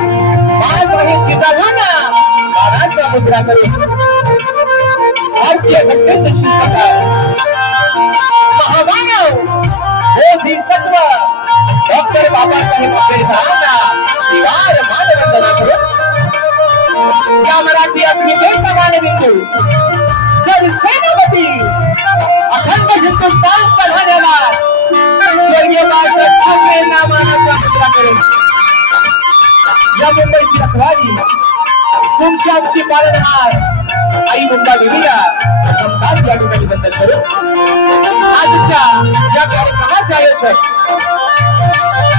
माझा हे जिजाऊना मानाचा मुजरा करून भारतीय घटनेचे शिल्पकार महामानव बोधिसत्व डॉक्टर बाबासाहेब आंबेडकरांना शिवार मानवंदना करून या मराठी अस्मितेचा मानबिंदू सरसेनापती अखंड हिंदुस्थानचा झालेला स्वर्गीय बाळासाहेब ठाकरेंना मानाचा मुजरा करून या मुंबईची रखवाली तुमची आमची पालनहार आई मुंबा देवीला प्रथमतः या ठिकाणी वंदन करून आजच्या या कार्यक्रमाचे आयोजक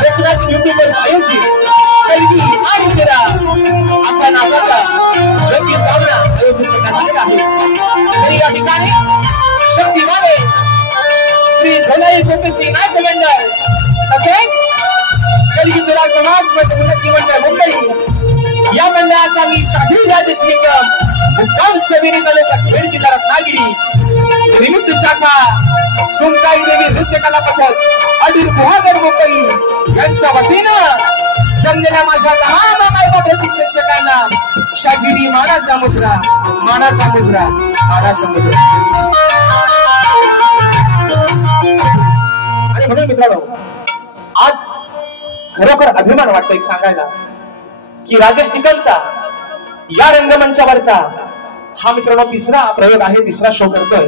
कोकणातील युट्यूबर्स आयोजित कैदी आणि तेरा असा नावाचा ज्योती सामना आयोजित करण्यात आलेला आहे। तरी या ठिकाणी शक्तिमाने श्री झलाई गोपीसिंह नाच मंडळ तसेच कैदी तेरा समाज उन्नती मंडळ मुंबई या मंडळाचा मी शाहीर राजेश निकम मुक्काम सेवेनी तालुका खेड जिल्हा रत्नागिरी निमित्त शाखा सुमताई देवी नृत्य कला पथक अडीर गुहागर मुंबई यांच्या वतीनं जमलेल्या माझ्या तमाम मायबाप रसिक प्रेक्षकांना शाहिरी मानाचा मुजरा मानाचा मुजरा मानाचा मुजरा। आणि म्हणून मित्रांनो आज खरोखर अभिमान वाटतो एक सांगायला की राजेश निकमचा या रंगमंचावरचा हा मित्रांनो तिसरा प्रयोग आहे, तिसरा शो करतोय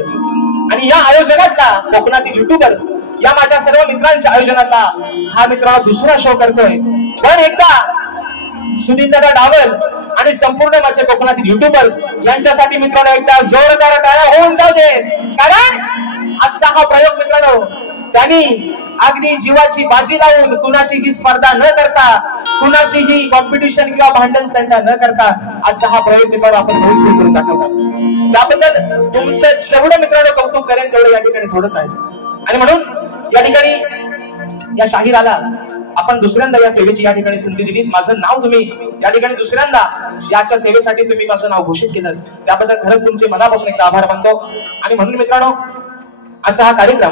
आणि या आयोजनातला कोकणातील युट्यूबर्स या माझ्या सर्व मित्रांच्या आयोजनातला हा मित्रांनो दुसरा शो करतोय। पण एकदा सुनीलदादा डावल आणि संपूर्ण माझे कोकणातील युट्यूबर्स यांच्यासाठी मित्रांनो एकदा जोरदार टाळ्या होऊन जाऊ दे, कारण आजचा हा प्रयोग मित्रांनो त्यांनी अगदी जीवाची बाजी लावून कुणाशीही स्पर्धा न करता कुणाशीही कॉम्पिटिशन किंवा भांडण तंटा न करता आजचा हा प्रयोग मित्रांनो आपण घोषित करून दाखवतात। त्याबद्दल तुमचं जेवढं मित्रांनो कौतुक करेन तेवढं या ठिकाणी थोडंच आहे। आणि म्हणून या ठिकाणी या शाहिराला आपण दुसऱ्यांदा या सेवेची या ठिकाणी संधी दिली। माझं नाव तुम्ही या ठिकाणी दुसऱ्यांदा याच्या सेवेसाठी तुम्ही माझं नाव घोषित केलं त्याबद्दल खरंच तुमचे मनापासून एक आभार मानतो। आणि म्हणून मित्रांनो आजचा हा कार्यक्रम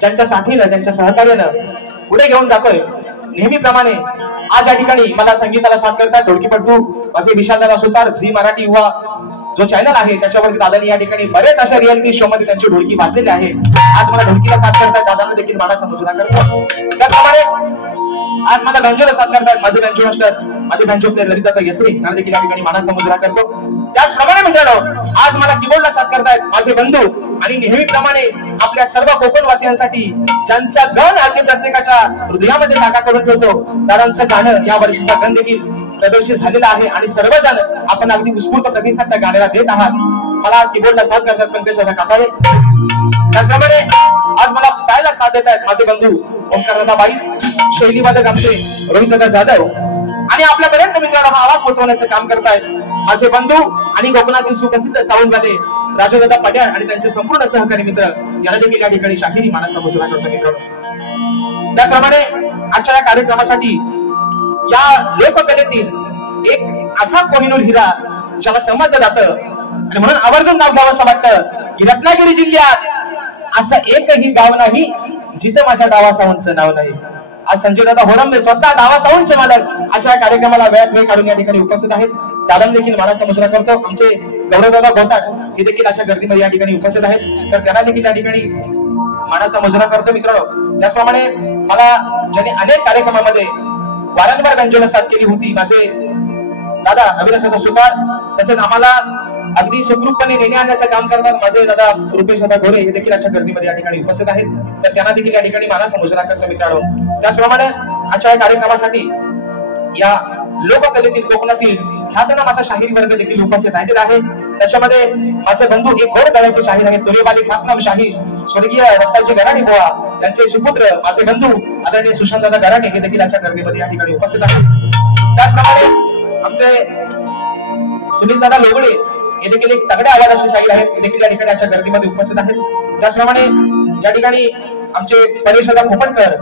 ज्यांच्या साथीनं ज्यांच्या सहकार्यानं पुढे घेऊन जातोय नेहमीप्रमाणे आज या ठिकाणी मला संगीताला साथ करतात ढोलकीपट्टू माझे विशालदादा सुतार झी मराठी युवा जो चॅनल आहे त्याच्यावरती दादानी या ठिकाणी बरेच अशा रिअलिटी शो मध्ये त्यांची ढोलकी वाजलेली आहे। आज मला ढोलकीला साथ करतात दादांना देखील मानाचा मुजरा करतो। त्याचप्रमाणे आज मला बँजोला साथ करतात माझे बँजो मास्टर माझे बँजो प्लेयर ललिता येसरी त्यांना देखील या ठिकाणी मानाचा मुजरा करतो। त्याचप्रमाणे मित्रांनो आज मला कीबोर्डला साथ करतायत माझे बंधू आणि नेहमीप्रमाणे आपल्या सर्व कोकणवासियांसाठी ज्यांचा गण अगदी प्रत्येकाच्या हृदयामध्ये जागा करून ठेवतो दादांचं गाणं या वर्षीचा गण देखील प्रदर्शित झालेला आहे आणि सर्वजण आपण अगदी उत्स्फूर्त प्रतिसाद त्या गाण्याला देत आहात। मला आज कीबोर्डला साथ करतात पंकजदादा काकाळे, त्याचप्रमाणे आज मला पायाला साथ देत आहेत माझे बंधू ओंकारदादा बाई, शैलीवादक आमचे रोहितदादा जाधव आणि आपल्यापर्यंत मित्रांनो हा आवाज पोहोचवण्याचं काम करतायत माझे बंधू आणि कोकणातील सुप्रसिद्ध साऊंडवाले राजदादा पट्याळ आणि त्यांचे संपूर्ण सहकारी मित्र यांना देखील या ठिकाणी शाहिरी मानाचा मुजरा करतो मित्रांनो। त्याचप्रमाणे आजच्या या कार्यक्रमासाठी या लोककलेतील एक असा कोहिनूर हिरा ज्याला समजलं जातं आणि म्हणून आवर्जून नाव घ्यावं असं वाटतं की रत्नागिरी जिल्ह्यात असं एकही गाव नाही जिथं माझ्या डावा सावंतचं नाव नाही। आज संजय दादा होरंबे स्वतः डावा सावंतचे मालक आजच्या कार्यक्रमाला वेळात वेळ काढून या ठिकाणी उपस्थित आहेत। दादांना देखील मानाचा मुजरा करतो। आमचे गौरवदादा गोताड हे देखील आजच्या गर्दीमध्ये या ठिकाणी उपस्थित आहेत तर त्यांना देखील या ठिकाणी मानाचा मुजरा करतो मित्रांनो। त्याचप्रमाणे मला ज्यांनी अनेक कार्यक्रमामध्ये वारंवार बँजोला साथ केली होती माझे दादा अभिलाषाचा सुतार तसेच आम्हाला अगदी सुखरूपपणे नेणे आणण्याचं काम करतात माझे दादा रुपेश दादा गोरे हे देखील आजच्या गर्दीमध्ये या ठिकाणी उपस्थित आहेत तर त्यांना देखील या ठिकाणी मानाचा मुजरा करतो मित्रांनो। त्याचप्रमाणे आजच्या कार्यक्रमासाठी या लोककलेतील कोकणातील ख्यातनाम असा शाहीर वर्ग देखील उपस्थित राहिलेला आहे। त्याच्यामध्ये माझे बंधू एक घोड गळ्याचे शाहीर आहेत तोरेवाली ख्यातनाम शाहीर स्वर्गीय दत्ताजी गराडे बुवा त्यांचे सुपुत्र माझे बंधू आदरणीय सुशांतदादा गराडे हे देखील आजच्या गर्दीमध्ये या ठिकाणी उपस्थित आहेत। त्याचप्रमाणे आमचे सुनीलदादा लोगडे हे देखील एक तगड्या आवाजाचे शाहीर आहेत हे देखील या ठिकाणी आजच्या गर्दीमध्ये उपस्थित आहेत। त्याचप्रमाणे या ठिकाणी आमचे परेशदादा खोपटकर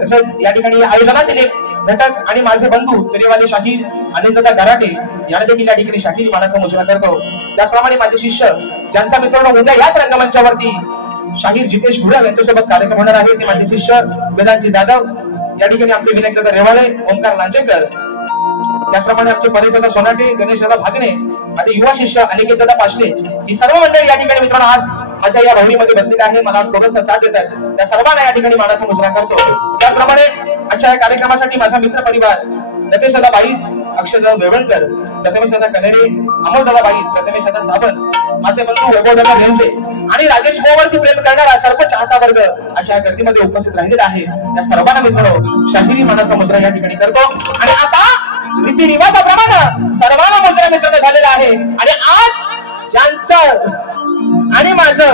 तसेच या ठिकाणी आयोजनातील एक घटक आणि माझे बंधू तरेवाले शाहीर अनिलदादा गराटे यांना देखील या ठिकाणी शाहिरी मानाचा मुजरा करतो। त्याचप्रमाणे माझे शिष्य ज्यांचा मित्रांनो उद्या याच रंगमंचावरती शाहीर जितेश भुरळ यांच्यासोबत कार्यक्रम होणार आहे ते माझे शिष्य वेदांची जाधव या ठिकाणी आमचे विनायकदादा रेवाळे ओंकार लांजेकर त्याचप्रमाणे आमचे परेशदादा सोनाटे, गणेशदादा भागणे, माझे युवा शिष्य अनिकेतदादा पाष्टे, ही सर्व मंडळी या ठिकाणी मित्रांनो आज माझ्या या भवनीमध्ये बसलेले आहे. मला आज थोडंसं साथ देतात. त्या सर्वांना या ठिकाणी मानाचा मुजरा करतो. त्याचप्रमाणे आजच्या या कार्यक्रमासाठी माझा मित्र परिवार नतेशदादा बाई, अक्षयदादा वेवणकर, प्रथमेशदादा कनेरे, अमोलदादा बाई, प्रथमेशदादा सावंत, माझे बंधू वैभवदादा नेमजे आणि राजेश भाऊवरती प्रेम करणारा सर्व चाहता वर्ग आजच्या या गर्दीमध्ये उपस्थित राहिलेला आहे. त्या सर्वांना मित्रांनो शाहिरी मानाचा मुजरा या ठिकाणी करतो. आणि आता रीतिरिवाजाप्रमाणे सर्वांना मुजरा मित्रांनो झालेला आहे. आणि आज ज्यांचं आणि माझं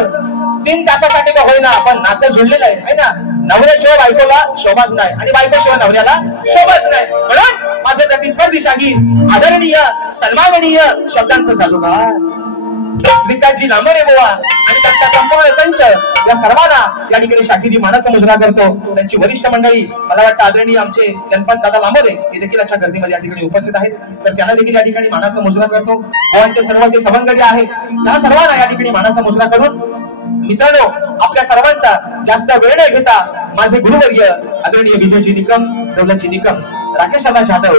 3 तासासाठी का होईना पण नातं जुळलेलं आहे ना. नवऱ्याशिवाय बायकोला शोभाच नाही आणि बायकोशिवाय नवऱ्याला शोभाच नाही. म्हणून माझे प्रतिस्पर्धी शाहीर आदरणीय सन्माननीय शब्दांचं जादूगार विकाजी लांबोरे बुवा आणि त्यांचा संपूर्ण संच या सर्वांना या ठिकाणी शाहिरी मानाचा मुजरा करतो. त्यांची वरिष्ठ मंडळी मला वाटतं आदरणीय आमचे गणपत दादा लांबोरे हे देखील आजच्या गर्दीमध्ये या ठिकाणी उपस्थित आहेत. तर त्यांना देखील या ठिकाणी मानाचा मुजरा करतो. बुवांचे सर्व जे सवंगडी आहेत त्या सर्वांना या ठिकाणी मानाचा मुजरा करून मित्रांनो आपल्या सर्वांचा जास्त वेळ न घेता माझे गुरुवर्य आदरणीय विजयजी निकम, दौलतजी निकम, राकेशदादा जाधव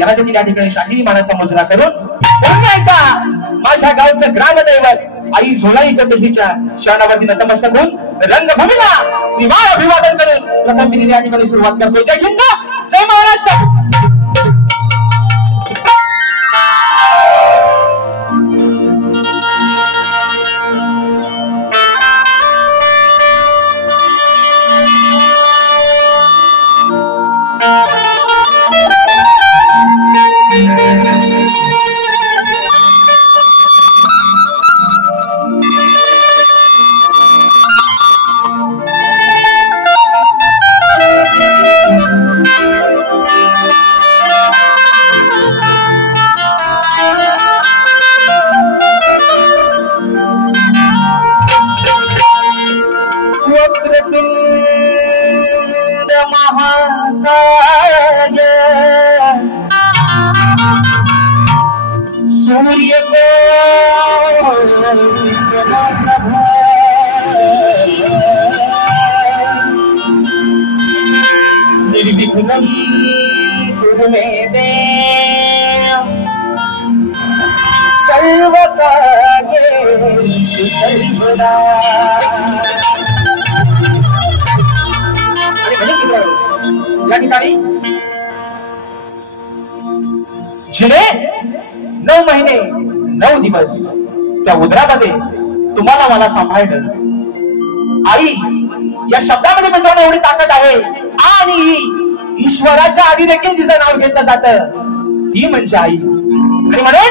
यांना देखील या ठिकाणी शाहिरी मानाचा मुजरा करून पुन्हा एकदा माझ्या गावचं ग्रामदैवत आई झोलाई कंदशीच्या शरणावरती नतमस्तक होऊन रंगभूमीला विवाह अभिवादन करून प्रथम या ठिकाणी सुरुवात करतो. जय हिंद, जय महाराष्ट्र. सूर्य को निर्विघ्नं कुरु मे देव सर्वकार्येषु सर्वदा. या ठिकाणी जिने 9 महिने 9 दिवस त्या उदरामध्ये तुम्हाला मला सांभाळलं. आई या शब्दामध्ये मित्रांनो एवढी ताकद आहे. आणि ईश्वराच्या आधी देखील तिचं नाव घेतलं जातं. ही म्हणजे आई. आणि म्हणून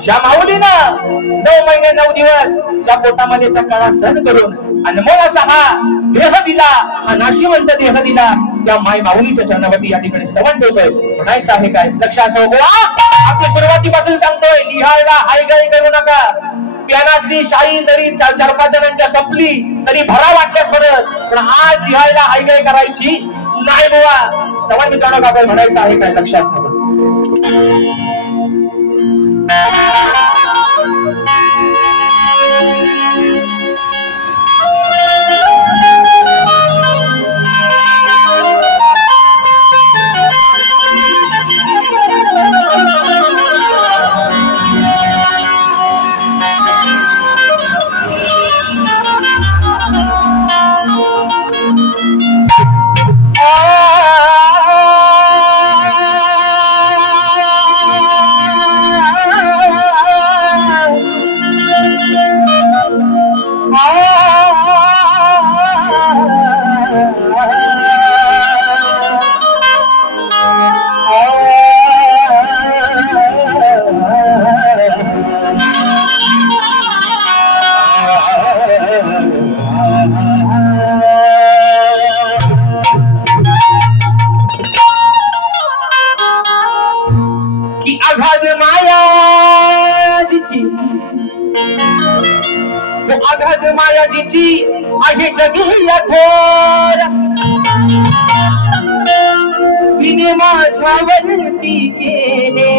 ज्या माऊलीनं 9 महिने 9 दिवस त्या पोटामध्ये त्या काळा सण करून अनमोल असा हा देह दिला, हा नाशिवंत देह दिला, त्या माय माऊलीच्या चरणावरती या ठिकाणी स्तवन ठेवतोय. म्हणायचं आहे काय लक्ष असं आपल्या सुरुवातीपासून सांगतोय लिहायला हाय गाय करू नका. प्यानातली शाई जरी 4-5 जणांच्या संपली तरी भरा वाटल्यास म्हणत, पण आज लिहायला हाय गाय करायची नाही बुवा. स्तवन मित्रांनो का म्हणायचं आहे काय लक्ष असतं. अगाध मायाजीची अगाध मायाजीची आहे जगी थोर. तिने माझ्यावरती केले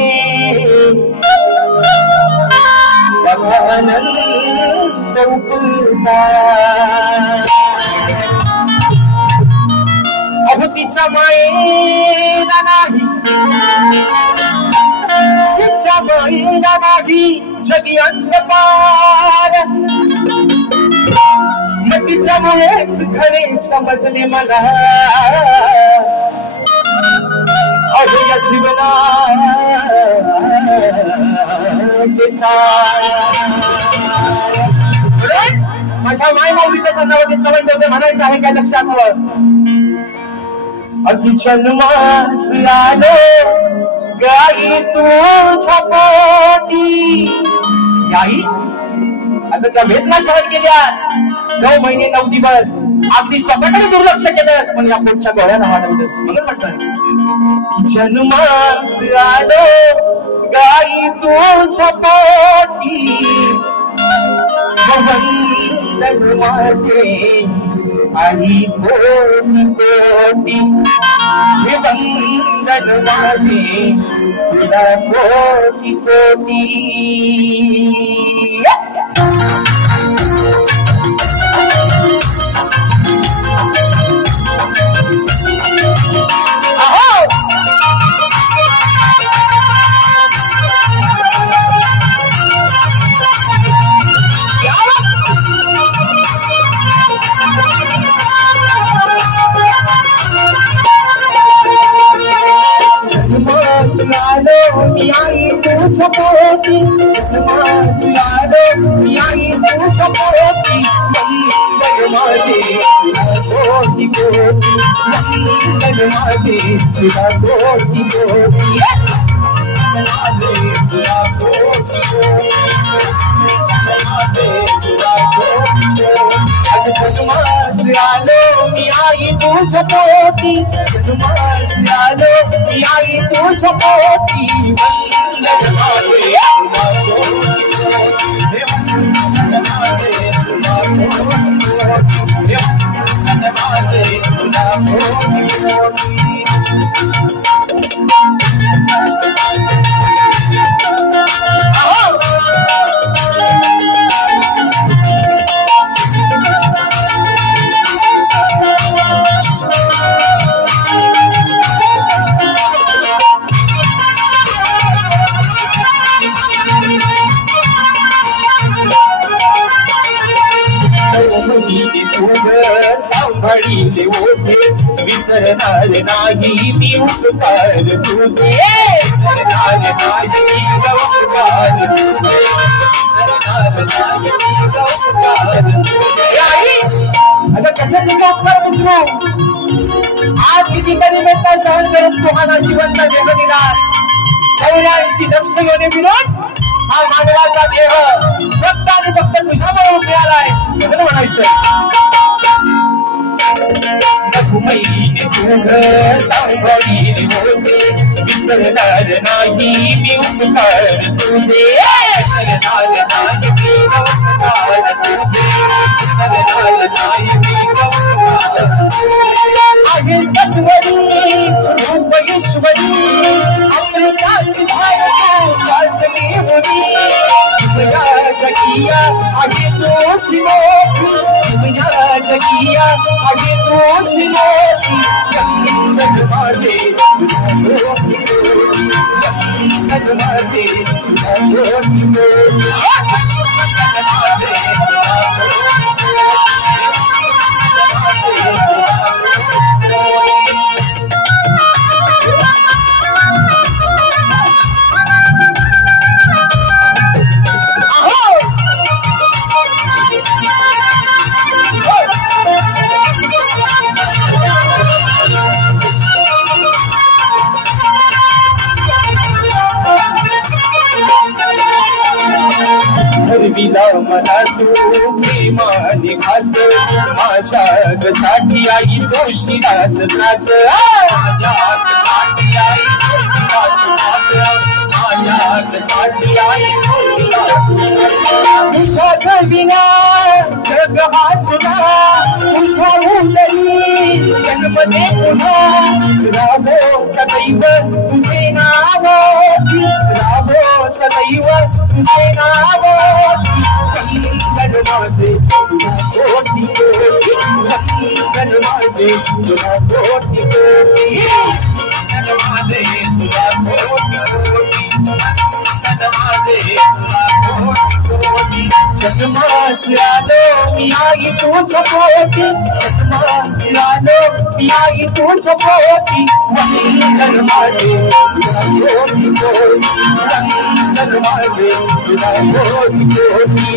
आनंद उपकार. अहो तिच्या मायेला नाही होईना नाही जगी अंधकार मग तिच्यामुळेच खरे समजले मला अजय माझ्या माय माऊलीच्या चंद्रावरती स्तवन करते म्हणायचं आहे काय लक्ष असावं अतिचन्मास आलो गाई तुझ्या पोटी गाई आता त्या वेदना सहन केल्यास 9 महिने 9 दिवस अगदी स्वतःकडे दुर्लक्ष केलंस पण या पोटच्या गोळ्याला वाढवलंस म्हणून म्हटलं जन्मास आलो गाई तुझ्या पोटी माझे आई कोटी कोटी हे बंधन माझे तुला कोटी कोटी आई तुझ्या पोटी जन्मास आलो आई तुझ्या पोटी मंगल माझे कोटी कोटी मंगल माझे तुला कोटी कोटी माझे तुला कोटी कोटी जन्मास आलो आई तुझ्या पोटी जन्मास आलो आई तुझ्या पोटी मंगल माझे तुला सांभाळीले ओझे विसरणार नाही मी उपकार तुझे विसरणार नाही मी उपकार तुझे विसरणार नाही मी उपकार आता कसं तुझे उपकार विसरू आज किती कधी मेहनत सहन करत तुम्हाला शिवंत देह दिला 84 लक्ष योने विरोध हा मानवाचा देह फक्त आणि फक्त तुझ्यामुळे मिळालाय म्हणून म्हणायचं घुमईने तुझ सांभाळीने होते विसरणार नाही मी उपकार तुझे विसरणार नाही मी उपकार तुझे विसरणार नाही मी उपकार आहे सत्वरी रूप ईश्वरी अमृताची धार वाचली होती दुनिया जगिया आगे तुझी मोठी दुनिया जगिया आगे तुझी मोठी जग माझे जग माझे ठरविला मला तू प्रेमाने घास माझ्या साठी आई सोशिरास त्रास माझ्या साठी आई तुझ्या विना जग हासना तुझ्या उतरी जन्म दे पुन्हा राहो सदैव तुझे नाव राहो सदैव तुझे नाव कंगन माझे तुला कोटी कोटी कंगन माझे तुला कोटी कोटी कंगन माझे तुला कोटी कोटी जन्मास आलो मी आई तुझ्या पोटी, जन्मास आलो मी आई तुझ्या पोटी, वंदन माझे कोटी कोटी, वंदन माझे कोटी कोटी, वंदन माझे कोटी कोटी।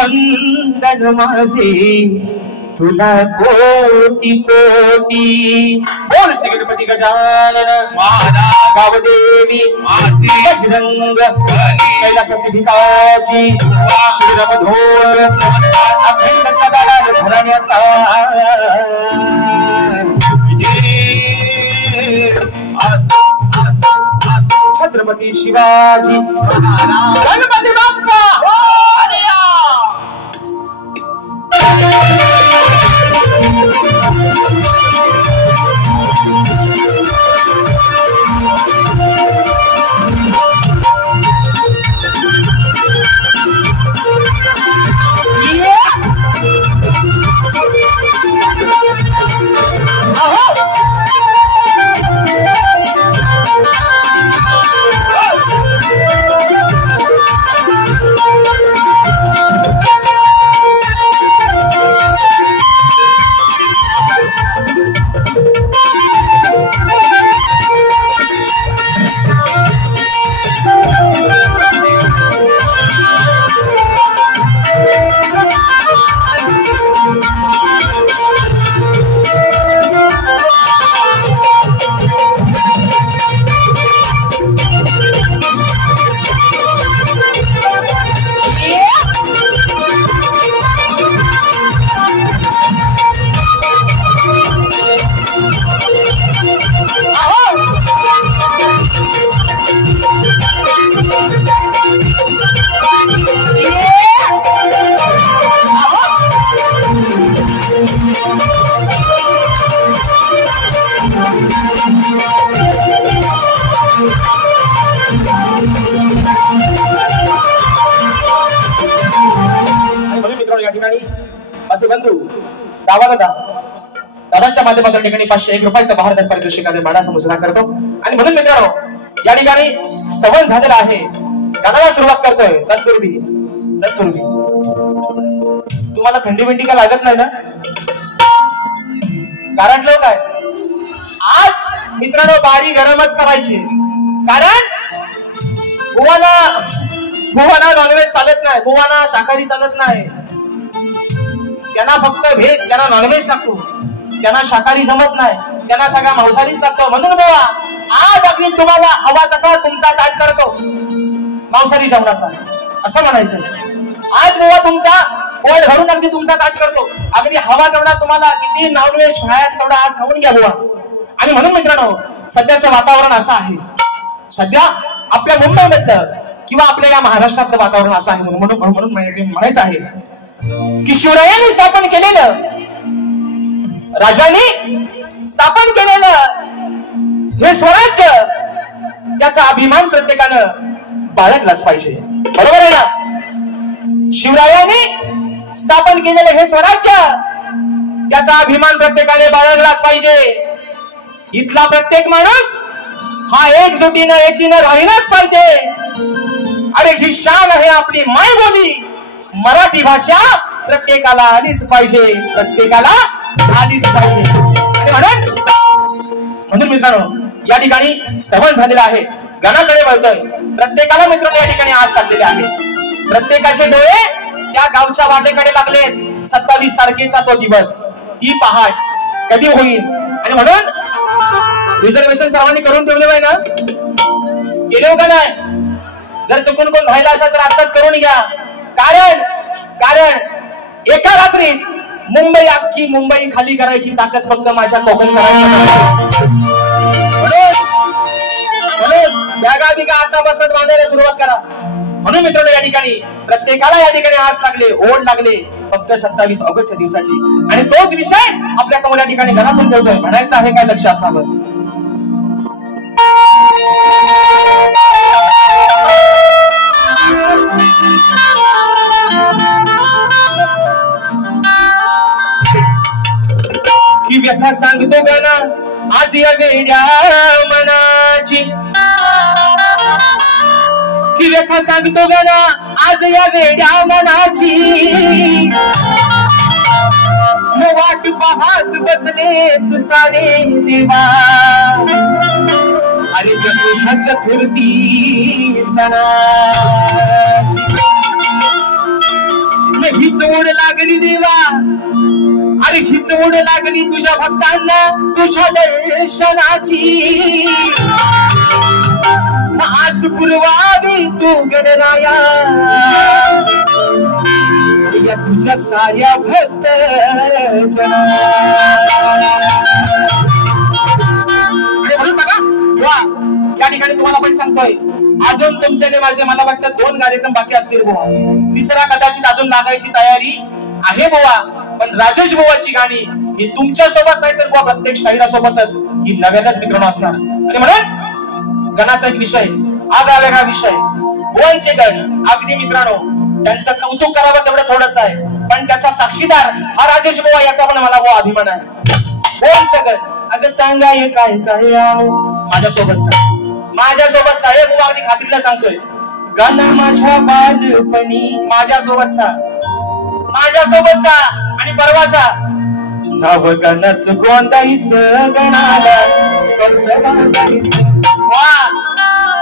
वंदन माझे तुला कोटी कोटी। बोल श्री गणपती गजानन महाराज गावदेवी बजरंग कैलासाची भिकाची श्रीरमधोर अखंड सदानंद घराण्याचा छत्रपती शिवाजी गणपती बाप्पा बंधू दादाच्या माध्यमातून ठिकाणी 501 रुपयाचा बहारदार पारितोषिकाने मानाचा मुजरा करतो। आणि म्हणून मित्रांनो या ठिकाणी स्तवन झालेला आहे, गाण्याला सुरुवात करतोय। तत्पूर्वी तुम्हाला थंडी बिंडी का लागत नाही ना? कारण लोक आहे आज मित्रांनो बारी गरमच करायची, कारण बुवाना नॉनव्हेज चालत नाही, बुवाना शाकाहारी चालत नाही, त्यांना फक्त व्हेज, त्यांना नॉनव्हेज लागतो, त्यांना शाकाहारी जमत नाही, त्यांना सगळा मांसाहारीच लागतो। म्हणून बुवा आज अगदी तुम्हाला हवा तसा तुमचा ताट करतो मांसाहारी जेवणाचा, असं म्हणायचं। आज बुवा तुमचा पोट भरून अगदी तुमचा ताट करतो, अगदी हवा तेवढा तुम्हाला किती नॉनव्हेज खायचं तेवढा आज खाऊन घ्या बुवा। आणि म्हणून मित्रांनो सध्याचं वातावरण असं आहे, सध्या आपल्या मुंबईमधलं किंवा आपल्या या महाराष्ट्रातलं वातावरण असं आहे, म्हणून म्हणायचं आहे की शिवरायांनी स्थापन केलेलं, राजांनी स्थापन केलेलं हे स्वराज्य, त्याचा अभिमान प्रत्येकानं बाळगलाच पाहिजे, बरोबर आहे ना? शिवरायांनी स्थापन केलेलं हे स्वराज्य, त्याचा अभिमान प्रत्येकाने बाळगलाच पाहिजे। इथला प्रत्येक माणूस हा एकजुटीनं एकीनं राहिलाच पाहिजे। अरे ही शान आहे आपली मायबोली, मराठी भाषा प्रत्येकाला आलीच पाहिजे, प्रत्येकाला आलीच पाहिजे। आणि म्हणून मित्रांनो या ठिकाणी स्तवन झालेला आहे, गाण्याकडे वळतोय। प्रत्येकाला मित्रांनो या ठिकाणी आज चाललेले आहे, प्रत्येकाचे डोळे त्या गावच्या वाटेकडे लागलेत। 27 तारखेचा तो दिवस, ती पहाट कधी होईल? आणि म्हणून रिझर्वेशन सर्वांनी करून ठेवले पाहिजे ना? केले का नाही? जर चुकून कोण राहिला असेल तर आताच करून घ्या, कारण एका रात्रीत अख्खी मुंबई खाली करायची ताकद फक्त माझ्या कोकणकरांची। म्हणून बॅगा बिगा आता बसत बांधायला सुरुवात करा। म्हणून मित्रांनो या ठिकाणी प्रत्येकाला या ठिकाणी आस लागले, ओढ लागले फक्त 27 ऑगस्टच्या दिवसाची, आणि तोच विषय आपल्या समोर या ठिकाणी घरातून ठेवतोय. म्हणायचं आहे काय, लक्ष असावं. ही व्यथा सांगतो गाना आज या वेड्या मनाची, ही व्यथा सांगतो गाना आज या वेड्या मनाची. मग वाट पाहत बसलेत सारे देवा, अरे तुझ्या चतुर्थी सणाची. मग हीच ओढ लागली देवा, अरे हीच ओढ लागली तुझ्या भक्तांना तुझ्या दर्शनाची. आस पुरवावी तू गणराया या तुझ्या साऱ्या भक्त जना. म्हणून बघा वा या ठिकाणी तुम्हाला पण सांगतोय, अजून तुमचे माझे मला वाटतं 2 कार्यक्रम बाकी असतील बुवा. तिसरा कदाचित अजून लागायची तयारी आहे बुवा. पण राजेश बुवाची गाणी ही तुमच्या सोबत नाही तर बुवा प्रत्येक शाहिरा सोबतच ही नव्यानच मित्रांनो असणार. आणि म्हणून गणाचा एक विषय, आगळा वेगळा विषय, बुवांचे गाणी अगदी मित्रांनो त्यांचं कौतुक करावं तेवढं थोडंच आहे, पण त्याचा साक्षीदार हा राजेश बुवा, याचा पण मला बुवा अभिमान आहे. बुवांचं गण अगं सांगाय काय काय माझ्यासोबतचा हे बुवा अगदी खात्रीला सांगतोय. गाणं माझ्या बालपणी माझ्यासोबतचा आणि परवाचा नाव गाणंच गोंदाईच गणाला.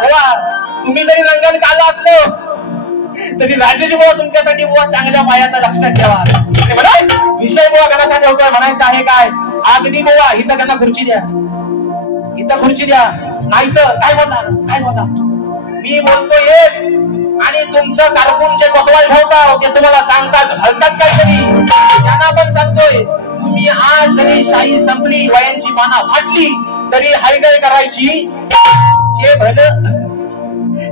वा तुम्ही जरी रंगण काला असलो तरी राजेश बुवा तुमच्यासाठी बुवा चांगल्या पायाचा लक्षात ठेवा. आणि म्हणा विषय बुवा गणाचा ठेवतोय. म्हणायचं आहे काय, अगदी बुवा इथं त्यांना खुर्ची द्या, इथं खुर्ची द्या, नाही तर काय बोलता मी बोलतोय आणि तुमचं कारकून जे कोतवाल ठेवता ते तुम्हाला सांगतात भलताच काहीतरी. त्यांना पण सांगतोय तुम्ही आज जरी शाही संपली, वयांची पाना फाटली तरी हायगाय करायची जे भलं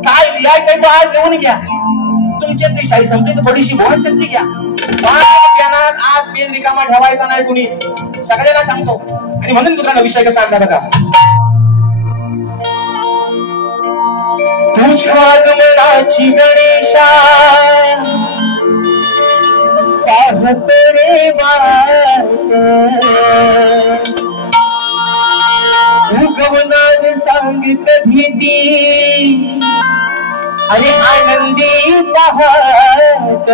काय लिहायचंय तो आज लिहून घ्या. तुमच्यातली शाही संपली तर थोडीशी बोलायची घ्या. पेनात आज पेन रिकामा ठेवायचा नाही कुणी, सगळ्यांना सांगतो. आणि म्हणून मित्रांनो विषय कसा आणला बघा. तुझ्या आगमनाची गणेशा पाहत रे वाट, उगवणार सांग कधी ती आणि आनंदी पाहत.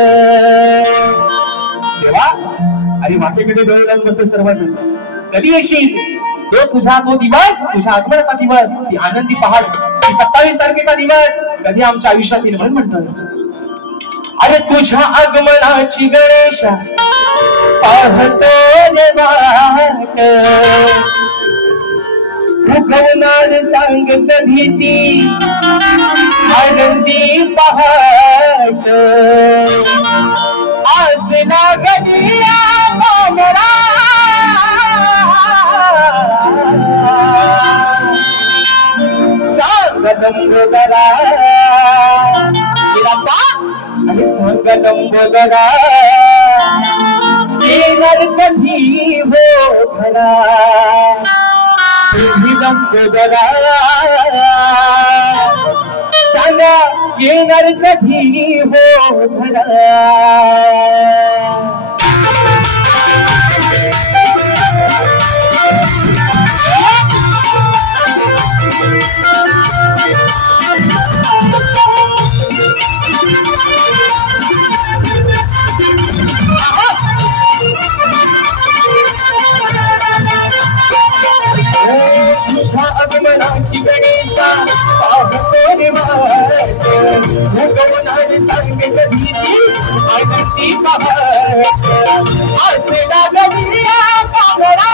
देवा अरे वाटेकडे डोळे लावून बसले सर्वजण. कधी येशील तो दिवस, तुझ्या आगमनाचा दिवस, ती आनंदी पहाट, ती 27 तारखेचा दिवस कधी आमच्या आयुष्यात येईल. म्हणून म्हणतोय अरे तुझ्या आगमनाची गणेशा पाहतो रे वाट, उगवणार सांग कधी ती आनंदी पहाट. आस लागली आम्हाला सांग लंबोदरा, आणि सांग लंबोदरा येणार कधी हो घरा. लंबोदरा सांगा येणार कधी हो घरा. आगमनाची गणेशा पाहतो रे वाट, उगवणार सांग कधी आनंदी पहाट. आसे लागली आम्हाला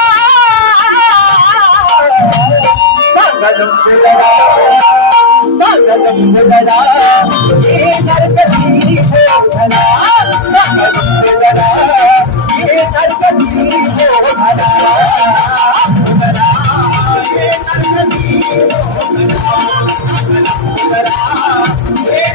सांग लंबोदरा, सांग लंबोदरा येणार कधी हो घरा. सांग लंबोदरा येणार कधी हो घरा. Hey,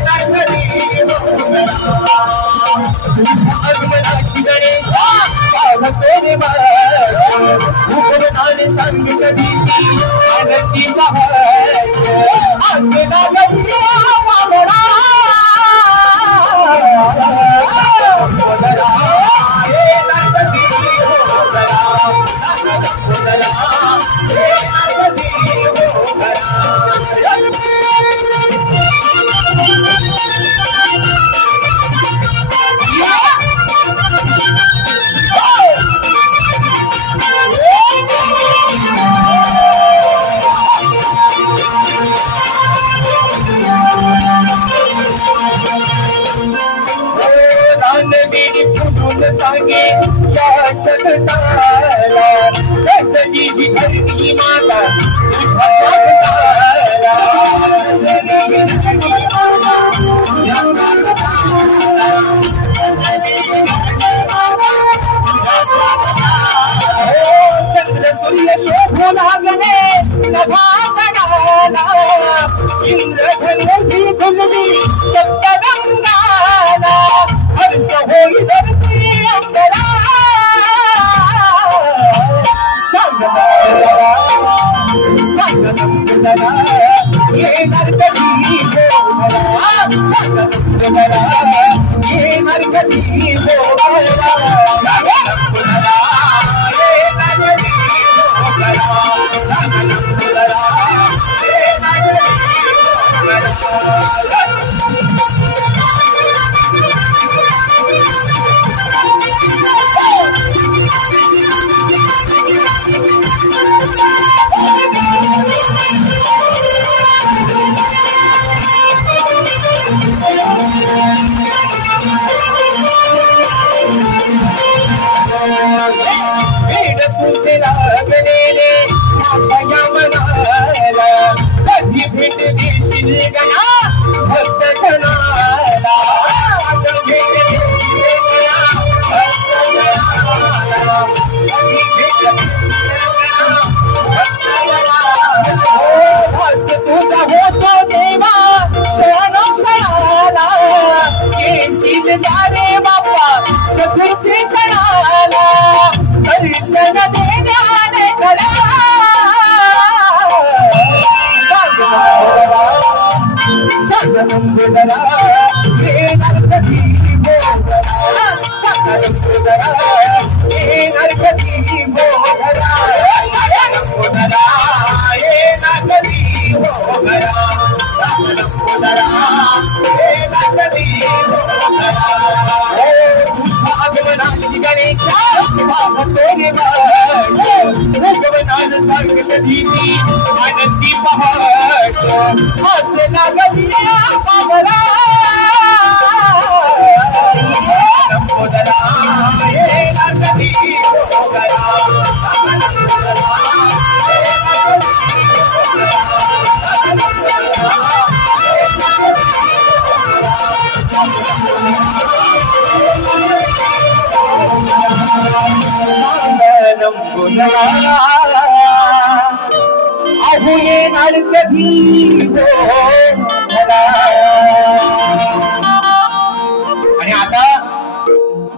आणि आता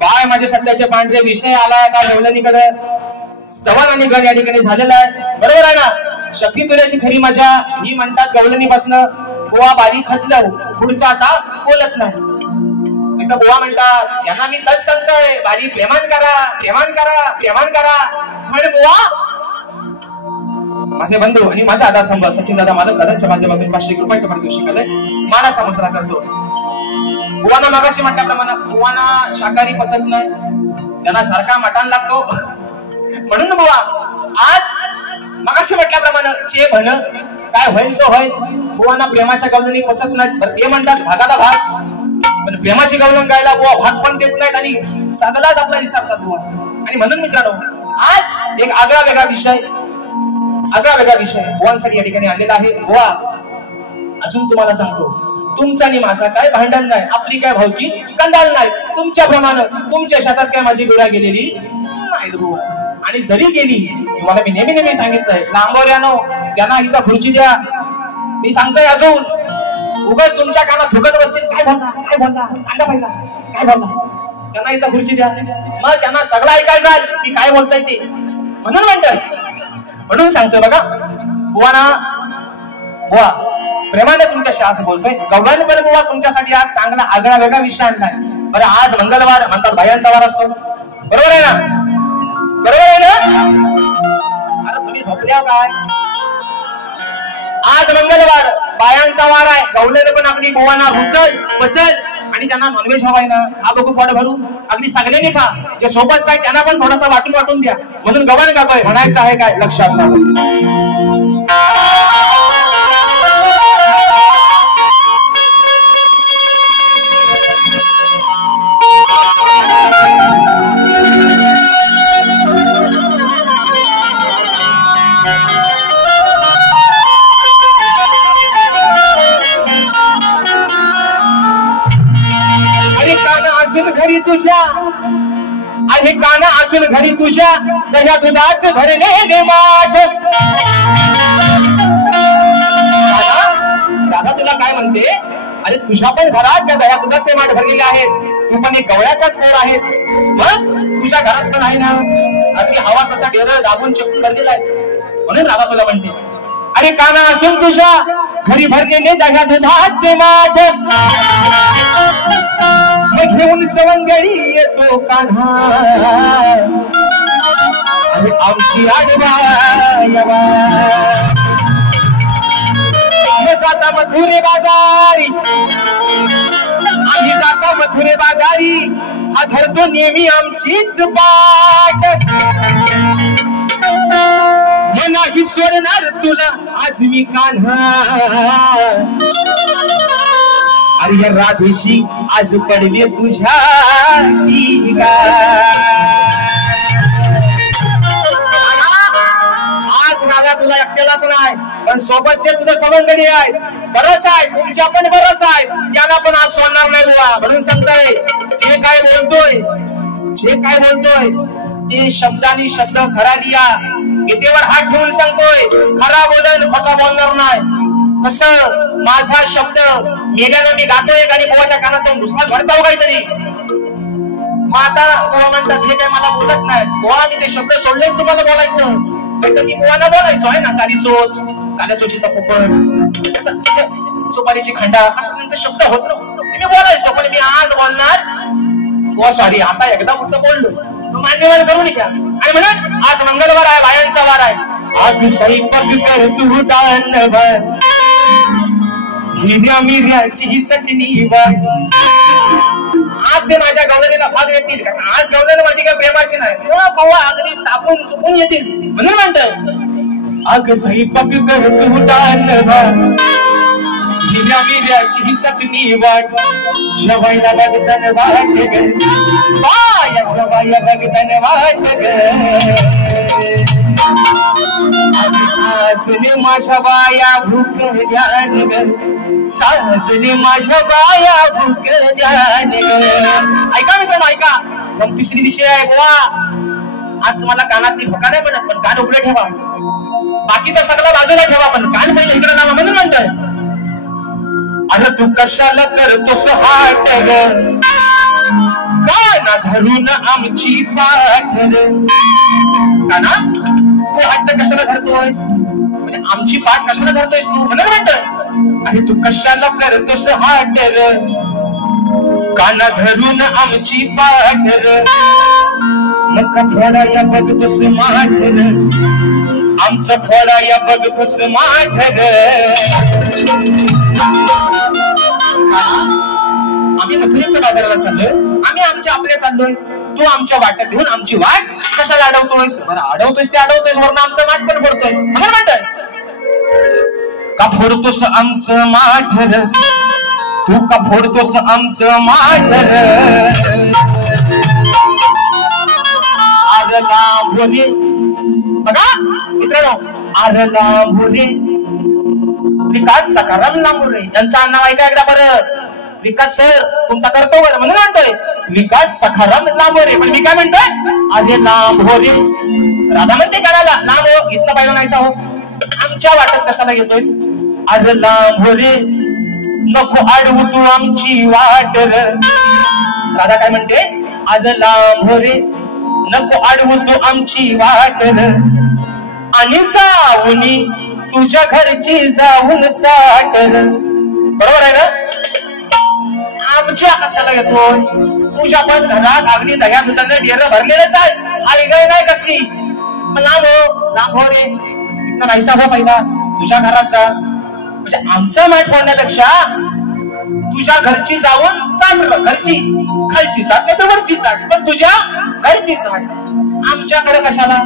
बाळ माझे सध्याचे पांढरे विषय आला आता गवलनीकडे स्तवन आणि गण या ठिकाणी झालेला आहे. बरोबर आहे ना. शक्ती तुऱ्याची खरी मजा ही म्हणतात गवलनीपासून बुवा बारीक खतलं पुढचा आता बोलत नाही. तर बुवा म्हणतात यांना मी तस सांगतोय बारी प्रेमान करा प्रेमान करा प्रेमान करा. म्हण बुवा माझे बंधू आणि माझा आधार स्तंभ सचिन दादा मालक दादांच्या माध्यमातून 500 रुपयाचा पारितोषिक आलंय. माना सामोसरा करतो. बुवाना मागाशी म्हटल्याप्रमाणे बुवाना शाकाहारी पचत नाही त्यांना सारखा मटण लागतो म्हणून बुवा आज मागाशी म्हटल्याप्रमाणे चे भन काय होईल तो होईल. बुवाना प्रेमाच्या गवलनी पचत नाहीत. बरं ते म्हणतात भागाला भाग पण प्रेमाची गवलन गायला बुवा भाग पण देत नाहीत आणि सागलाच आपला विसरतात बुवा. आणि म्हणून मित्रांनो आज एक आगळा वेगळा विषय बुवांसाठी या ठिकाणी आणलेला आहे. बुवा अजून तुम्हाला सांगतो तुमचा आणि माझा काय भांडण नाही आपली काय भावकी कंदाल नाही. तुमच्याप्रमाणे तुमच्या शेतात काय माझी गुरा गेलेली नाही बुवा. आणि जरी गेली तुम्हाला मी नेहमी सांगितलंय लांबवऱ्यानो त्यांना इथं खुर्ची द्या. मी सांगतोय अजून उगाच तुमच्या कानात थुकत बसतील काय बोलला सांगा पाहिजे काय बोलला. त्यांना इथं खुर्ची द्या मग त्यांना सगळं ऐकायचं आहे की काय बोलताय ते. म्हणून म्हणतोय म्हणून सांगतोय बघा बुवा प्रेमाने तुमच्याशी आज बोलतोय. गवळण पण बुवा तुमच्यासाठी आज चांगला आगळा वेगळा विषय आणलाय. बरं, आज मंगळवार म्हणतात बायांचा वार असतो, बरोबर आहे ना? बरोबर आहे ना? अरे तुम्ही झोपल्या काय? आज मंगळवार बायांचा वार आहे. गवळण पण अगदी बुवांना रुचल पचल आणि त्यांना नॉनव्हेज हवाय ना, हा बघू पोट भरून अगदी सगळ्यांनी खा. जे सोबत आहे त्यांना पण थोडासा वाटून वाटून द्या. म्हणून गवळण गातोय. म्हणायचं आहे काय? लक्ष असणार. घरी तुझ्या आणि काना असेल घरी तुझ्या दह्या दुधाच भरले दे माठ. दादा तुला काय म्हणते? अरे तुझ्या पण घरात त्या दह्या दुधाचे माठ भरलेले आहेत. तू पण एक गवळ्याचाच पोर आहेस. मग तुझ्या घरात पण आहे ना अगदी हवा तसा डेर दाबून चेपून भरलेला आहे. म्हणून दादा तुला म्हणते, अरे काना असेल तुझ्या घरी भरलेले दह्या दुधाचे माठ. घेऊन सवंगडी येतो कान्हा आणि आमची आडवा जाता मथुरे बाजारी. आम्ही जाता मथुरे बाजारी. हा धरतो नेहमी आमचीच बाट. मनाही सोडणार तुला आज मी कान्हा. अरे राधेशी आज पडले तुझ्याशी आज राधा तुला एकट्यालाच नाही पण सोबतचे तुझं सवंगडी आहेत. बरंच आहे तुमच्या पण बरंच आहेत. त्यांना पण आज सोडणार नाही बुवा. म्हणून सांगताय जे काय बोलतोय ते शब्दानी शब्द खरा लिया. गीतेवर हात ठेवून सांगतोय खरा बोलन खोटा बोलणार नाही. कसं माझा शब्द येण्यानं मी गातोय आणि बुवाच्या कानातून दुसरा भरताव काहीतरी. मग आता बुवा म्हणतात हे काय मला बोलत नाही. बुवा मी ते शब्द सोडले तुम्हाला बोलायचं. मी बुवाना बोलायचो आहे ना. कालीचोच काल्या चोचीचा पोपट चोपारीची खंडा असं त्यांचा शब्द होत मी बोलायचो. पण मी आज बोलणार बुवा सॉरी आता एकदा फक्त बोललो मान्यवर करून घ्या. आणि म्हणून आज मंगळवार आहे बायांचा वार आहे. आज स्वयंपाक कर तू डानभर हिरव्या मिरची चटणी वाट. आज ते माझ्या गवळणीला भाग येतील कारण आज गवळण माझी काही प्रेमाची नाही. पवा अगदी तापून चुकून येतील म्हणून म्हणत अग स्वयंपाक कर तू डानभर हिरव्या मिरची चटणी वाट. जेवायला बघताना वाट ग बाया जेवायला बघताना वाट ग. साजले माझ्या बाया भूक ध्यान ग. साजले माझ्या बाया भूक ध्यान ग. ऐका मित्रांनो ऐका. गमतीशीर विषय आहे बुवा. आज तुम्हाला कानातली भुका नाही पडत पण कान उघडे ठेवा. बाकीचा सगळा बाजूला ठेवा पण कान पहिले इकडे लावा. म्हणून म्हणतोय अरे तू कशाला करतोस हाट ग. काना धरून आमची पाठ काना तू हट्ट कशाला धरतोयस म्हणजे आमची पाठ कशाला धरतोयस तू. म्हणून म्हणतोय अरे तू कशाला करतोस हाट ग. काना धरून आमची पाठ मग थोडा या बघतोस माठ आमचा थोडा या बघतोस माठ आम्ही मथुरेच्या बाजाराला चाललोय. आम्ही आमच्या आपल्या चाललोय. तू आमच्या वाट्यात येऊन आमची वाट कशाला अडवतोयस. बरं अडवतोयस ते अडवतोयस वरून आमचं माठ पण फोडतोयस. म्हणून म्हणतोय का फोडतोस आमचं माठ तू का फोडतोस आमचं माठ. आरला भोरे बघा मित्रांनो आरला भोरे विकास सखाराम लांबुरे यांचं नाव ऐका एकदा बरं. विकास सर तुमचा कर्तव्य म्हणून म्हणतोय विकास सखाराम लांबोरे. पण मी काय म्हणतोय अरे लांबोरे. राधा म्हणते कानाला लांब हो इथं पाहिलं नाहीसा हो. आमच्या वाटत कशाला येतोयस. अरे लांबोरे नको अडवू तू आमची वाट. राधा काय म्हणते अरे लांबोरे नको अडवू तू आमची वाट. आणि जाऊनी तुझ्या घरची जाऊन चाकर. बरोबर आहे ना? आमच्या कशाला येतोय? तुझ्या पण घरात अगदी दह्या दुधाने डेर भरलेलंच आहे. आई गाय नाही कसली. लांब हो रे, इथं नाहीसा हो पहिला तुझ्या घराचा. म्हणजे आमचा माठ फोडण्यापेक्षा तुझ्या घरची जाऊन चाट. घरची खालची चाट नाही तर वरची चाट, पण तुझ्या घरची चाट. आमच्याकडे कशाला?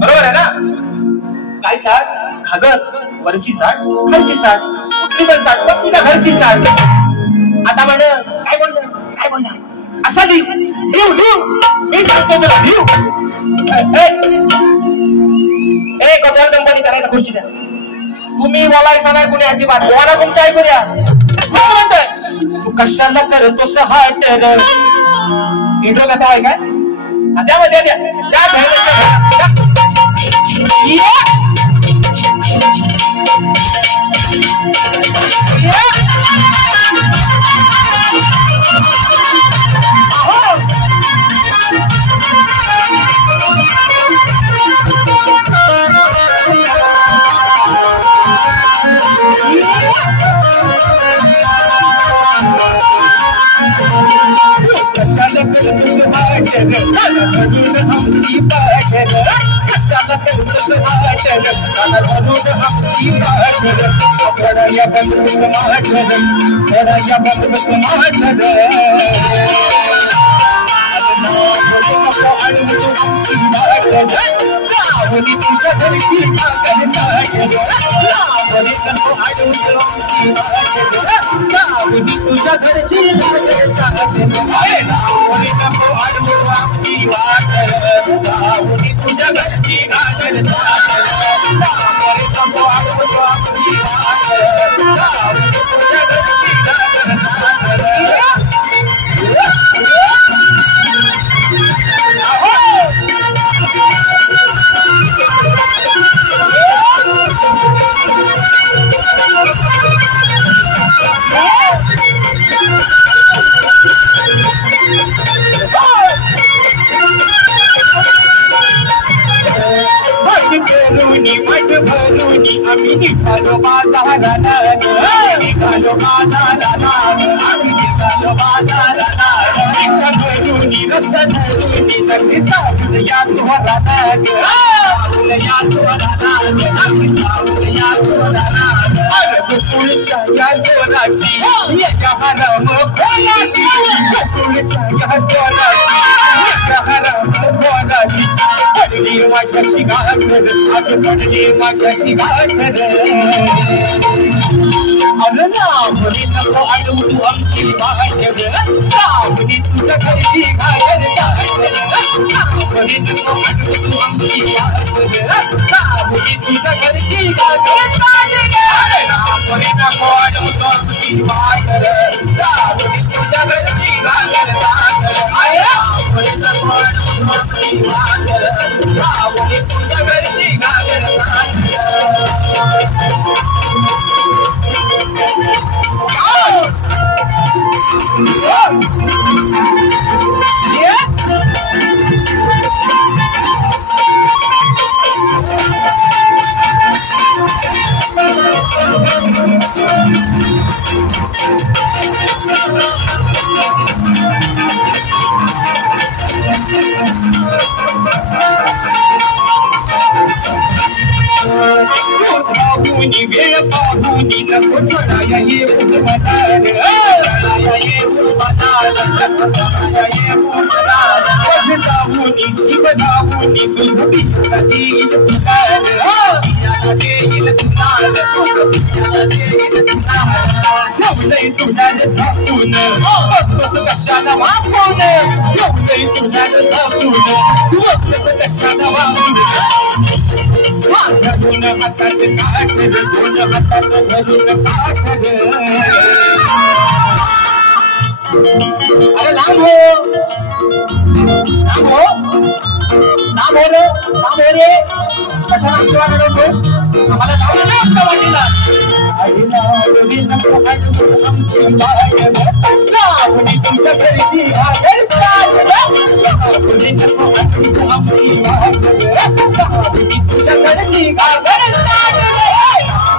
बरोबर आहे ना? काय चाट? खागर वरची चाट, खालची चाट, कुठली पण चाट, पण तुझ्या घरची चाट. आता म्हण काय बोलणार असा लिहू मी सांगतो तुला लिहू. ए कथार कंपनी करायला खुर्ची द्या. तुम्ही बोलायचं नाही कुणी अजिबात. बोला तुमच्या ऐकू द्या. कोण म्हणतोय तू कशाला करतोस हाट? इंट्रो कथा आहे काय? त्यामध्ये द्या तुझ्या घरची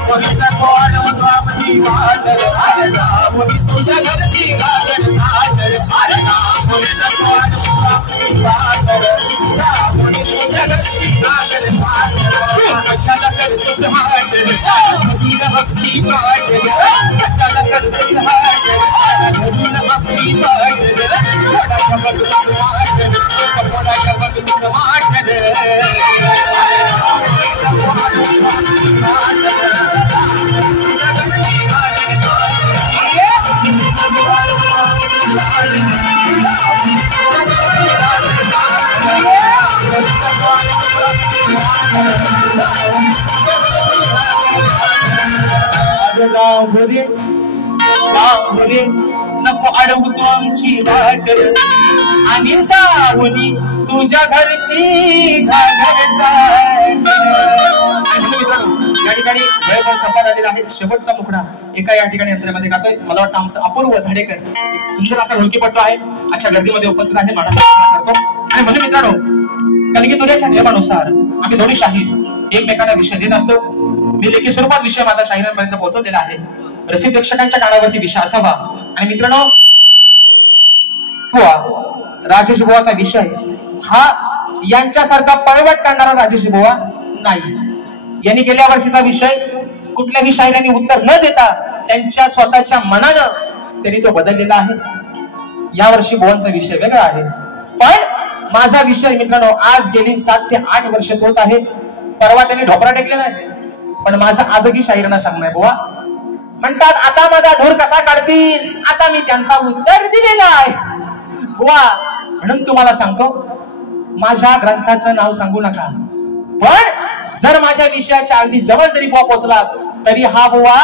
मुली नको अडवतो आपली वाट अरे जा मुली तुझ्या घरची गाजर साजर अरे जा मुली नको अडवतो आपली वाट जा मुली तुझ्या घरची गाजर साजर कशाला करतोस हाजर मुलीला आपली वाट कशाला करतोस हाजर मुलीला आपली वाट थोडा खबर तुझं वाट थोडा खबर तुझं वाट गावरे नको अडवू तू आमची वाट आणि जाऊनी तुझ्या घरची घागरचा या ठिकाणी वेळ पण संपाद आलेला आहे. शेवटचा मुखडा एका या ठिकाणी यंत्रेमध्ये गातोय. मला वाटतं आमचं अपूर्व झाडेकर एक सुंदर असा ढोलकीपटू आहे. आजच्या गर्दीमध्ये उपस्थित आहे. माडा करतो आणि म्हणून मित्रांनो कलगी तुऱ्याच्या नियमानुसार आम्ही दोन्ही शाहीर एकमेकांना विषय देत असतो. मी लेखी स्वरूपात विषय माझा शाहिरांपर्यंत पोहोचवलेला आहे. रसिक प्रेक्षकांच्या कानावरती विषय असावा. आणि मित्रांनो राजेश बुवाचा विषय हा यांच्यासारखा पळवट काढणारा राजेश बुवा नाही. यांनी गेल्या वर्षीचा विषय कुठल्याही शाहिरांनी उत्तर न देता त्यांच्या स्वतःच्या मनानं त्यांनी तो बदललेला आहे. या वर्षी बुवांचा विषय वेगळा आहे. पण माझा विषय मित्रांनो आज गेली 7 ते 8 वर्ष तोच आहे. परवा त्यांनी ढोपरा टेकलेला आहे. पण माझा आजही शाहिरांना सांगणार बुवा म्हणतात आता माझा धूर कसा काढतील. आता मी त्यांचा उत्तर दिलेला आहे बुवा. म्हणून तुम्हाला सांगतो माझ्या ग्रंथाचं नाव सांगू नका. पण जर माझ्या विषयाच्या अगदी जवळ जरी बुवा पोहोचला तरी हा बुवा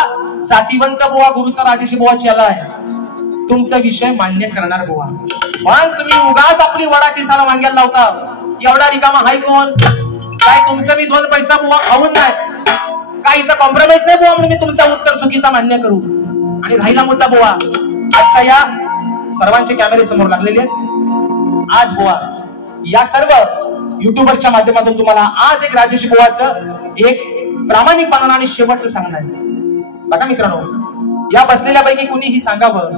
जातीवंत बुवा गुरुचा राजेश बुवा चला आहे. तुमचा विषय मान्य करणार बुवा. पण तुम्ही उगाच आपली वडाची साला माग्याला लावता. एवढा रिकामा हाय कोण काय तुमचं मी 2 पैसा बुवा खाऊन नाही काय इथं कॉम्प्रोमाइज नाही बुवा म्हणून मी तुमचा उत्तर चुकीचा मान्य करू. आणि राहिला मुद्दा बुवा आजच्या या सर्वांचे कॅमेरे समोर लागलेले आहेत. आज बुवा या सर्व युट्यूबरच्या माध्यमातून तुम्हाला आज एक राजेश बुवाचं एक प्रामाणिक पालन आणि शेवटचं सांगणं आहे. बघा मित्रांनो या बसलेल्यापैकी कुणीही सांगावं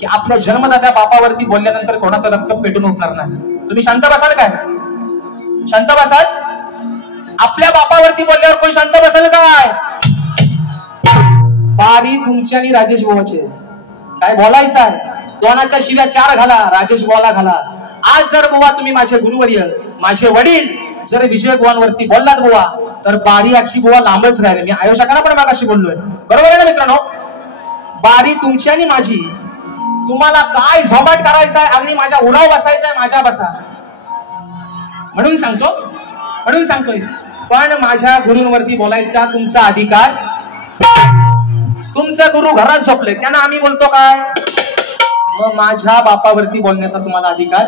की आपल्या जन्मदात्या बापावरती बोलल्यानंतर कोणाचं रक्त पेटून उठणार नाही. तुम्ही शांत बसाल काय? शांत बसाल? आपल्या बापावरती बोलल्यावर कोण शांत बसेल काय? बारी तुमची आणि राजेश बुवाचे काय बोलायचं आहे. दोनाच्या शिव्या 4 घाला राजेश बुवाला घाला. आज जर बुवा तुम्ही माझे गुरुवर्य माझे वडील जर विजय बुवांवरती बोललात बुवा तर बारी अक्षी बुवा लांबच राहिले. मी आयोजकांना पण मागाशी बोललोय बरोबर आहे ना मित्रांनो. बारी तुमची आणि माझी. तुम्हाला काय झोंबाट करायचा आहे अगदी माझ्या उराव बसायचा आहे माझ्या बसा म्हणून सांगतोय. पण माझ्या गुरूंवरती बोलायचा तुमचा अधिकार. तुमचा गुरु घरात झोपले त्यांना आम्ही बोलतो काय. मग माझ्या बापावरती बोलण्याचा तुम्हाला अधिकार.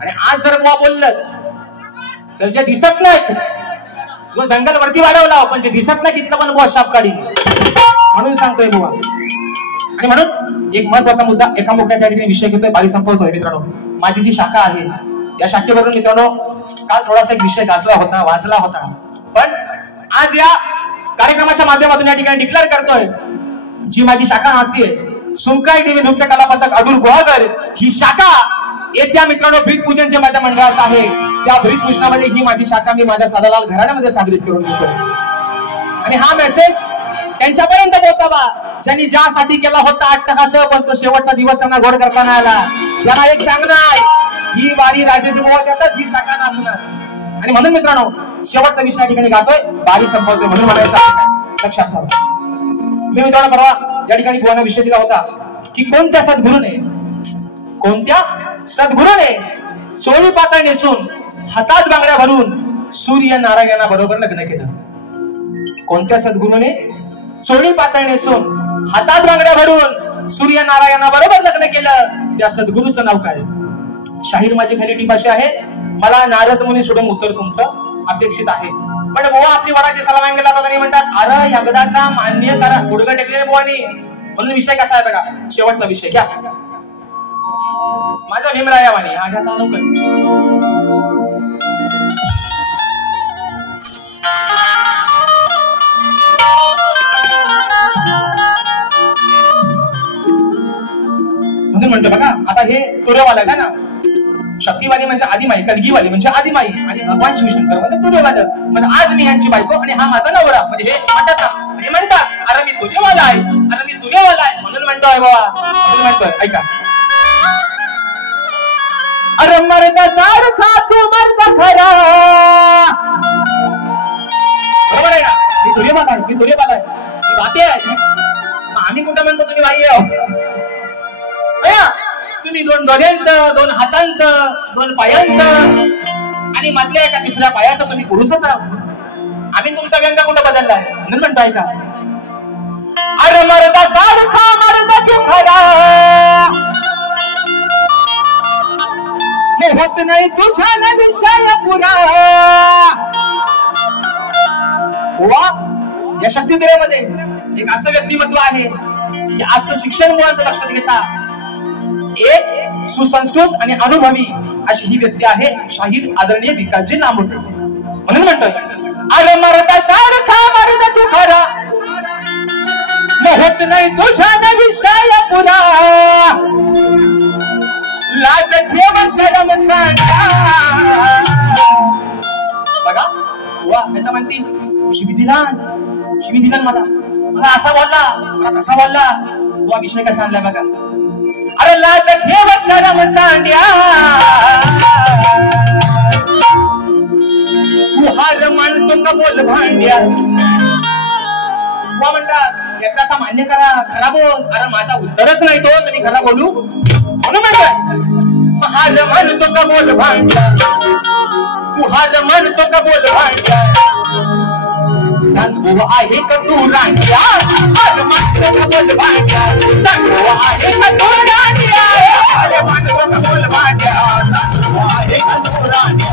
आणि आज जर बुवा बोललं तर जे दिसत नाही जो जंगल वरती वाढवला पण जे दिसत नाही तिथलं पण बुवा शाप काढी म्हणून सांगतोय बुवा. आणि म्हणून एक महत्वाचा मुद्दा एका मोठ्या त्या ठिकाणी विषय घेतोय बारी संपवतोय मित्रांनो. माझी जी शाखा आहे या शाखेवरून मित्रांनो काल थोडासा एक विषय गाजला होता वाचला होता. पण आज या कार्यक्रमाच्या माध्यमातून या ठिकाणी डिक्लेअर करतोय जी माझी शाखा असते सुमकाई देवी नृत्य कला पथक अडूर गुहागर ही शाखा येत्या मित्रांनो भीत पूजन जे माझ्या मंडळाचं आहे त्या भीत पूजनामध्ये ही माझी शाखा मी माझ्या साधालाल घराण्यामध्ये साजरीत करून घेतो. आणि हा मेसेज त्यांच्यापर्यंत पोहोचावा ज्यांनी ज्यासाठी केला होता अट्टहास पण तो शेवटचा दिवस त्यांना घोड करताना आला. त्यांना एक सांगणार ही वारी राजेश बुवाच्यातच ही शाखा नसणार. आणि म्हणून मित्रांनो शेवटचा विषय या ठिकाणी गातोय बारी संपवतोय म्हणून म्हणायचं लक्षात असावं. मी मित्रांनो परवा या ठिकाणी बुवांना विषय दिला होता की कोणत्या सद्गुरूने चोळी पातळ नेसून हातात बांगड्या भरून सूर्य नारायणा बरोबर लग्न केलं. कोणत्या सद्गुरूने चोळी पातळ नेसून हातात बांगड्या भरून सूर्य नारायणा बरोबर लग्न केलं त्या सद्गुरूचं नाव काय. शाहीर माझी खाली टीप अशी आहे मला नारद मुनी सोडून उत्तर तुमचं अपेक्षित आहे. पण बुवा आपली वडाची सलाम गेला होता तरी म्हणतात अरे यगदाचा मान्य करा गुडघा टेकलेले बुवानी. म्हणून विषय कसा आहे बघा शेवटचा विषय घ्या माझ्या भीमरायावानी हा घ्या चालू कर. म्हणून म्हणतो बघा, आता हे तुरेवाला का ना, शक्तिवाली म्हणजे आदिमाई, कलगीवाली म्हणजे आदिमाई आणि भगवान शिवशंकर म्हणजे तुरेवाला. म्हणजे आज मी यांची बायको आणि हा माझा नवरा. म्हणजे हे म्हणतात ना, हे म्हणतात अरे मी तुरेवाला आहे, अरे मी तुरेवाला आहे म्हणून म्हणतोय बाबा, म्हणून म्हणतोय. ऐका, अरे मर्द सारखा तू मर्द खरा. बरोबर आहे ना, मी तुरेवाला आहे, मी तुरेवाला आहे, मी बाते आहे. आम्ही कुठं म्हणतो तुम्ही बाई आहे. तुम्ही दोन डोळ्यांचं, दोन हातांचं, दोन पायांचं आणि मधल्या एका तिसऱ्या पायाचं तुम्ही पुरुषच आहात. आम्ही तुमचा व्यंग कुठं बदललाय म्हणून म्हणतोय का, अरे मर्दा सारखा मर्द तू खरा, होत नाही तुझ्या ना विषय पुरा. वा, या शक्तिदेवामध्ये एक असं व्यक्तिमत्व आहे की आजचं शिक्षण मुलांचं लक्षात घेता एक सुसंस्कृत आणि अनुभवी अशी ही व्यक्ती आहे शाहीर आदरणीय भिकाजी लांबोटे. म्हणून म्हणतोय, अरे मर्दा सारखा मर्द तू खरा, होत नाही तुझ्या ना विषय पुरा, लाज ठेव शरम सांगा. बघा वा, नेता म्हणती शिवी दिला मला असा बोलला, मला कसा बोलला, वा विषय कसा आणला बघा. अरे लाज ठेव शरम सांड्या, तू हार मानतो का बोल भांड्या. वा म्हणतात एकदाचा मान्य करा, खरा बोल. अरे माझा उत्तरच नाही तो, तुम्ही खरा बोलू म्हणून म्हणताय. हार मानतो का बोल भांड्या, तू हार मानतो का बोल भांड्या, सांगू आहे का तू रांड्या, हार मानतो का बोल भांड्या, सांगू आहे का तू रांड्या, हार मानतो का बोल भांड्या, सांगू आहे का तू रांड्या,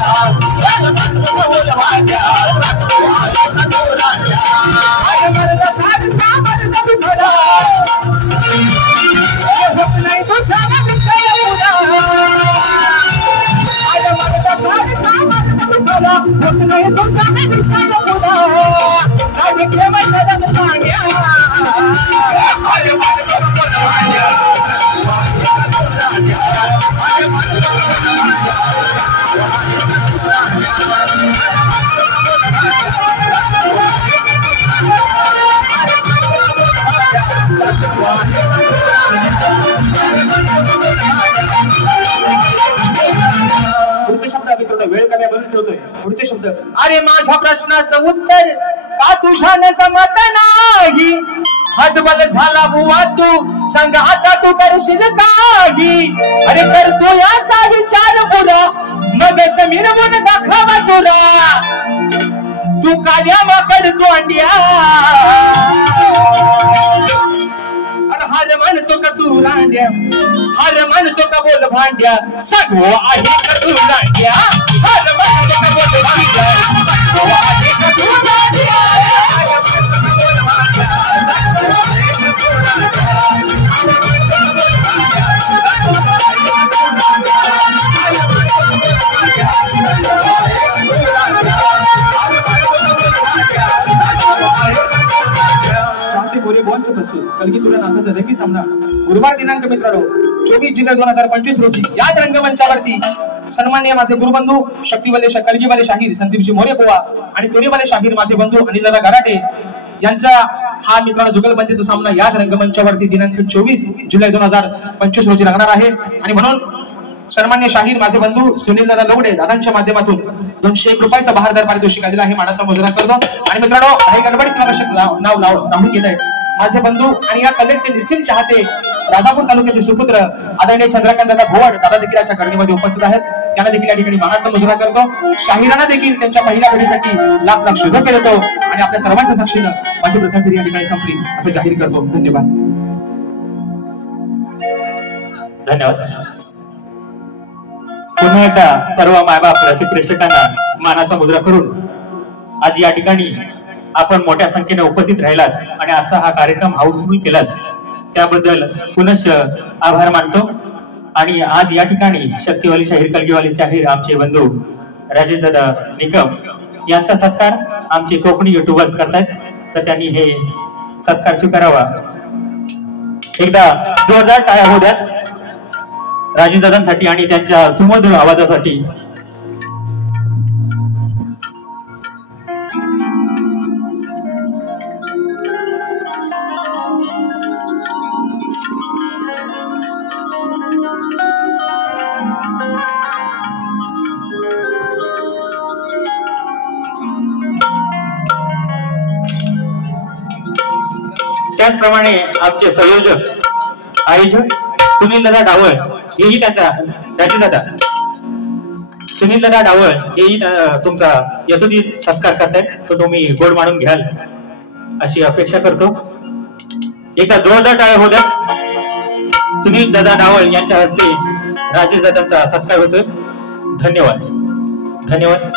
हार मानतो का बोल भांड्या, सांगू आहे का तू रांड्या. हार मर्दा सारखा मर्द तू खरा, होत नाही तुझ्या ना विषय पुरा. हार मर्दा सारखा मर्द तू खरा, होत नाही तुझ्या ना विषय पुरा, लाज ठेव शरम सांड्या, हार मानतो का बोल भांड्या, हार मानतो का बोल भांड्या. पुढचे शब्द मित्रांनो वेळ कमी बनवून ठेवतोय. पुढचे शब्द, अरे माझ्या प्रश्नाचं उत्तर का तुझ्याने जमत नाही, हतबल झाला बुवा तू, सांग आता तू करशील काही. अरे करतो याचा विचार पुरा, मगच मिरवून दाखवा तुला, तू काड्या माकड तोंड्या. अरे हार मानतो का तू रांड्या, हार मानतो का बोल भांड्या, सांगू आहे का तू रांड्या, हार मानतो का बोल भांड्या, सांगू आहे का तू रांड्या, हार मानतो का बोल भांड्या, सांगू आहे का तू रांड्या, हार मानतो का बोल भांड्या, सांगू आहे का तू रांड्या, हार मानतो का बोल भांड्या, सांगू आहे का तू रांड्या, हार मानतो का बोल भांड्या, सांगू आहे का तू रांड्या. शांती बोरे बोंच बसून कलगी तुला नाचाचा जगी सामना. गुरुवार दिनांक मित्रांनो 24 जुलै 2025 रोजी याच रंगमंचावरती सन्माननीय माझे गुरुबंधू शक्तिवाले कलगीवाले शाहीर संदीपजी मोरे बुवा आणि तोरेवाले शाहीर माझे बंधू अनिलदादा गराटे यांचा हा मित्रांनो जुगलबंदीचा सामना याच रंगमंचावरती दिनांक 24 जुलै 2025 रोजी रंगणार आहे. आणि म्हणून सन्माननीय शाहीर माझे बंधू सुनीलदादा लवडे दादांच्या माध्यमातून 201 रुपयाचा बहारदार पारितोषिक आलेला आहे, मानाचा मुजरा करतो. आणि मित्रांनो काही गडबडीत नाव राहून गेलंय. माझे बंधू आणि या कलेचे निस्सीम चाहते राजापूर तालुक्याचे सुपुत्र आदरणीय चंद्रकांत दादा भोवड दादा देखील याच्या गर्दीमध्ये उपस्थित आहेत. त्यांना देखील या ठिकाणी मानाचा मुजरा करतो. शाहिरांना देखील त्यांच्या पहिल्या पिढीसाठी लाख लाख शुभेच्छा देतो आणि आपल्या सर्वांच्या साक्षीनं माझी प्रथम फेरी या ठिकाणी संपली असं जाहीर करतो. धन्यवाद. धन्यवाद. पुन्हा एकदा सर्व मायबाप रसिक प्रेक्षकांना मानाचा मुजरा करून आज या ठिकाणी आपण मोठ्या संख्येने उपस्थित राहिलात आणि आजचा हा कार्यक्रम हाऊसफुल केलात त्याबद्दल पुनश्च आभार मानतो. आणि आज या ठिकाणी शक्तिवाली शाहीर कलगीवाली शाहीर आमचे बंधू राजेश दादा निकम यांचा सत्कार आमचे कोकणी युट्यूबर्स करतायत, तर त्यांनी हे सत्कार स्वीकारावा. एकदा जोरदार टाळ्या होऊ द्यात. राजेंद्रदादांसाठी आणि त्यांच्या सुमधुर आवाजासाठी त्याचप्रमाणे आमचे संयोजक आयोजक सुनील दादा डावळ हेही त्यांचा राजेदादा सुनील दादा डावळ हेही तुमचा यथोचित सत्कार करतायत तो तुम्ही गोड मानून घ्याल अशी अपेक्षा करतो. एकदा जोरदार टाळ्या होऊ द्या. सुनील दादा डावळ यांच्या हस्ते राजेश दादांचा सत्कार होतोय. धन्यवाद धन्यवाद.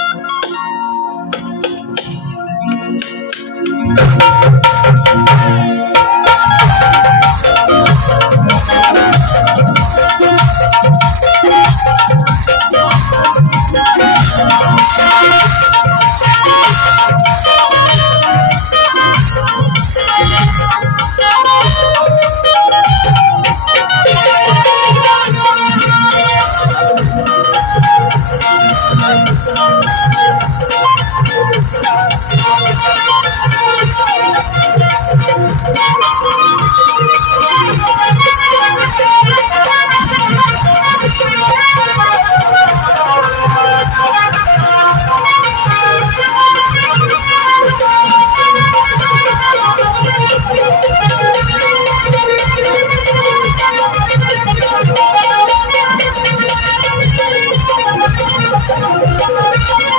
Thank you.